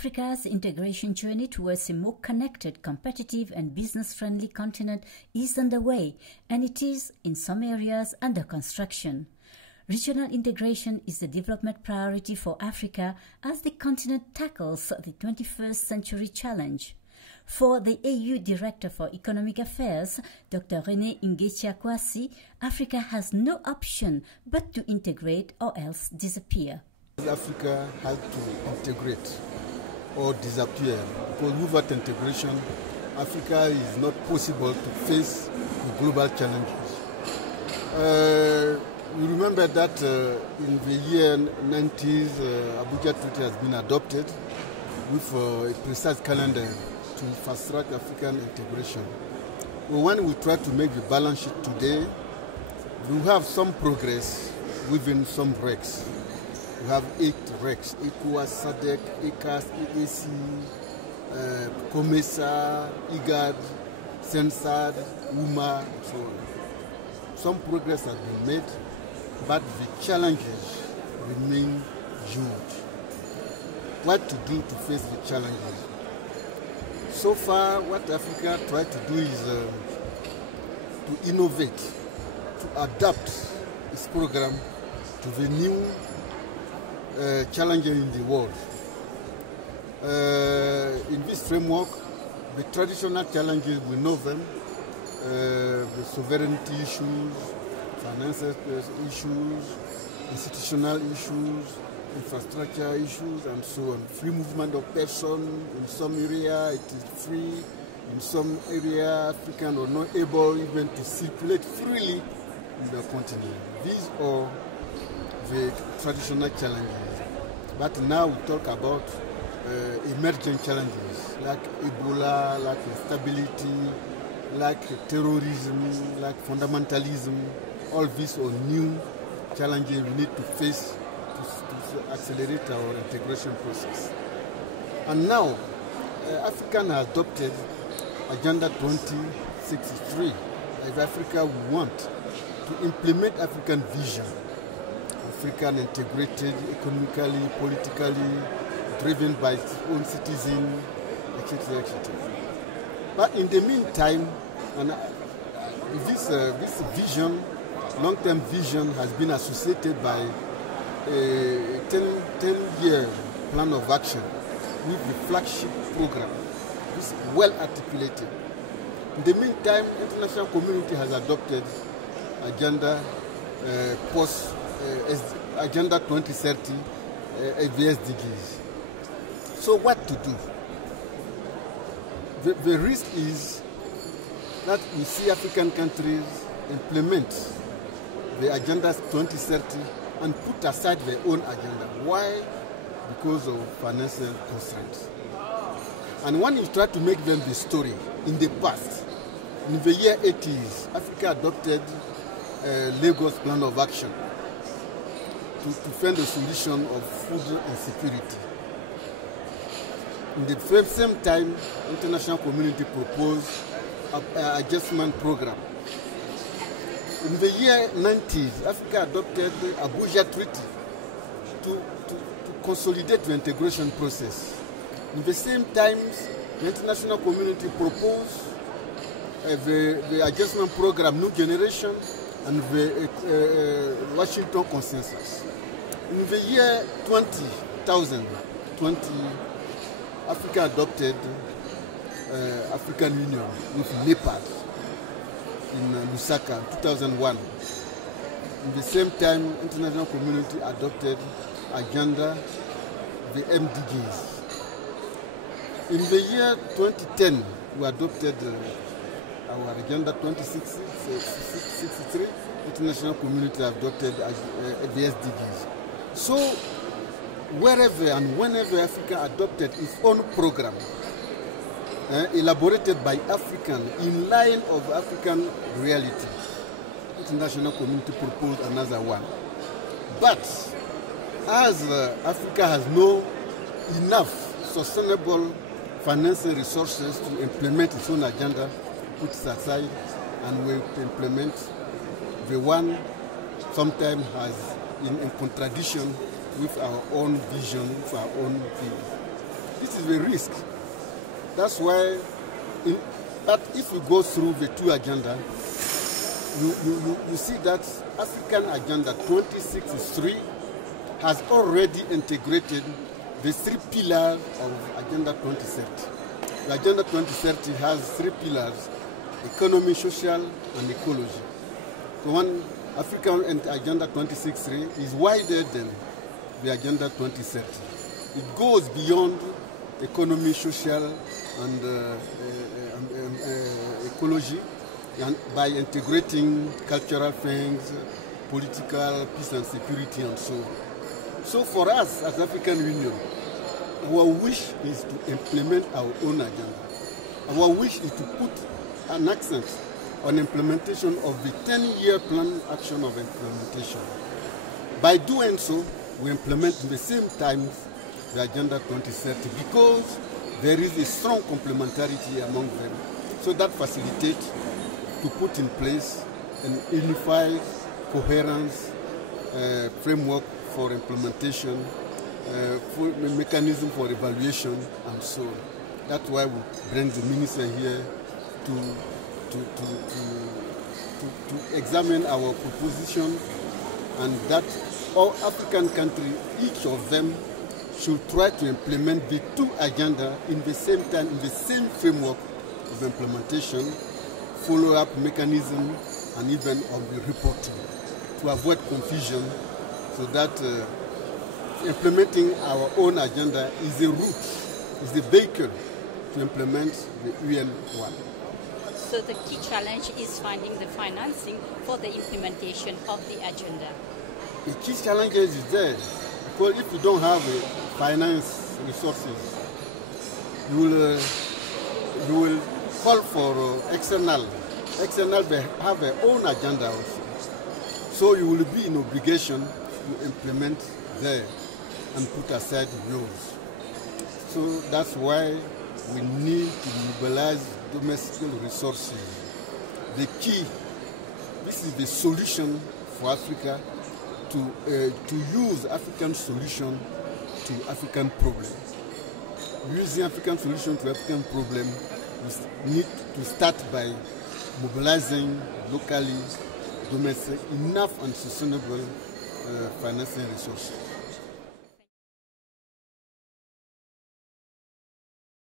Africa's integration journey towards a more connected, competitive and business-friendly continent is underway, and it is, in some areas, under construction. Regional integration is the development priority for Africa as the continent tackles the 21st century challenge. For the AU Director for Economic Affairs, Dr. René Ingetiakwasi, Africa has no option but to integrate or else disappear. Africa has to integrate or disappear, because without integration, Africa is not possible to face the global challenges. You remember that in the year 90s, Abuja Treaty has been adopted with a precise calendar to fast-track African integration. Well, when we try to make the balance sheet today, we have some progress within some RECs. We have 8 RECs: ECOWAS, SADC, ECAS, EAC, COMESA, IGAD, SENSAD, UMA, and so on. Some progress has been made, but the challenges remain huge. What to do to face the challenges? So far, what Africa tried to do is to innovate, to adapt its program to the new challenges in the world. In this framework, the traditional challenges, we know them, the sovereignty issues, financial issues, institutional issues, infrastructure issues, and so on. Free movement of persons. In some area it is free. In some area, Africans are not able even to circulate freely in the continent. These are the traditional challenges. But now we talk about emerging challenges like Ebola, like instability, like terrorism, like fundamentalism. All these are new challenges we need to face to accelerate our integration process. And now, Africa has adopted Agenda 2063. As Africa, we want to implement African vision. African integrated economically, politically, driven by its own citizens, etc., etc. But in the meantime, and this vision, long-term vision, has been associated by a 10-year plan of action with the flagship program. This is well articulated. In the meantime, international community has adopted Agenda Agenda 2030 SDGs. So what to do? The risk is that we see African countries implement the Agenda 2030 and put aside their own agenda. Why? Because of financial constraints. And when you try to make them the story, in the past, in the year 80s, Africa adopted Lagos Plan of Action to find a solution of food insecurity. In the same time, international community proposed an adjustment program. In the year 90s, Africa adopted the Abuja Treaty to consolidate the integration process. In the same time, the international community proposed the adjustment program, New Generation, and the Washington Consensus. In the year 2000, Africa adopted African Union with NEPAD in Lusaka in 2001. In the same time, international community adopted Agenda, the MDGs. In the year 2010, we adopted our Agenda 2063. International community adopted the SDGs. So, wherever and whenever Africa adopted its own program, elaborated by African, in line of African reality, international community proposed another one. But as Africa has no enough sustainable financial resources to implement its own agenda, put it aside and will implement the one sometimes in contradiction with our own vision, with our own view. this is the risk. That's why, but if you go through the two agenda, you see that African Agenda 2063 has already integrated the 3 pillars of Agenda 2030. The Agenda 2030 has 3 pillars: economy, social, and ecology. The one African Agenda 2063 is wider than the Agenda 2030. It goes beyond economy, social, and ecology, and by integrating cultural things, political, peace and security, and so on. So for us as African Union, our wish is to implement our own agenda. Our wish is to put an accent on implementation of the 10-year plan action of implementation. By doing so, we implement at the same time the Agenda 2030 because there is a strong complementarity among them. So that facilitates to put in place an unified, coherent framework for implementation, for a mechanism for evaluation, and so on. That's why we bring the minister here to examine our proposition, and that all African countries, each of them, should try to implement the 2 agendas in the same time, in the same framework of implementation, follow-up mechanism, and even of the reporting, to avoid confusion, so that implementing our own agenda is the route, is the vehicle to implement the UN1. So the key challenge is finding the financing for the implementation of the agenda. The key challenge is there, because if you don't have finance resources, you will call for external. External, they have their own agenda also. So you will be in obligation to implement there and put aside yours. So that's why we need to mobilize domestic resources. The key, this is the solution for Africa to use African solution to African problems. Using African solution to African problem, we need to start by mobilizing locally, domestic, enough and sustainable financing resources.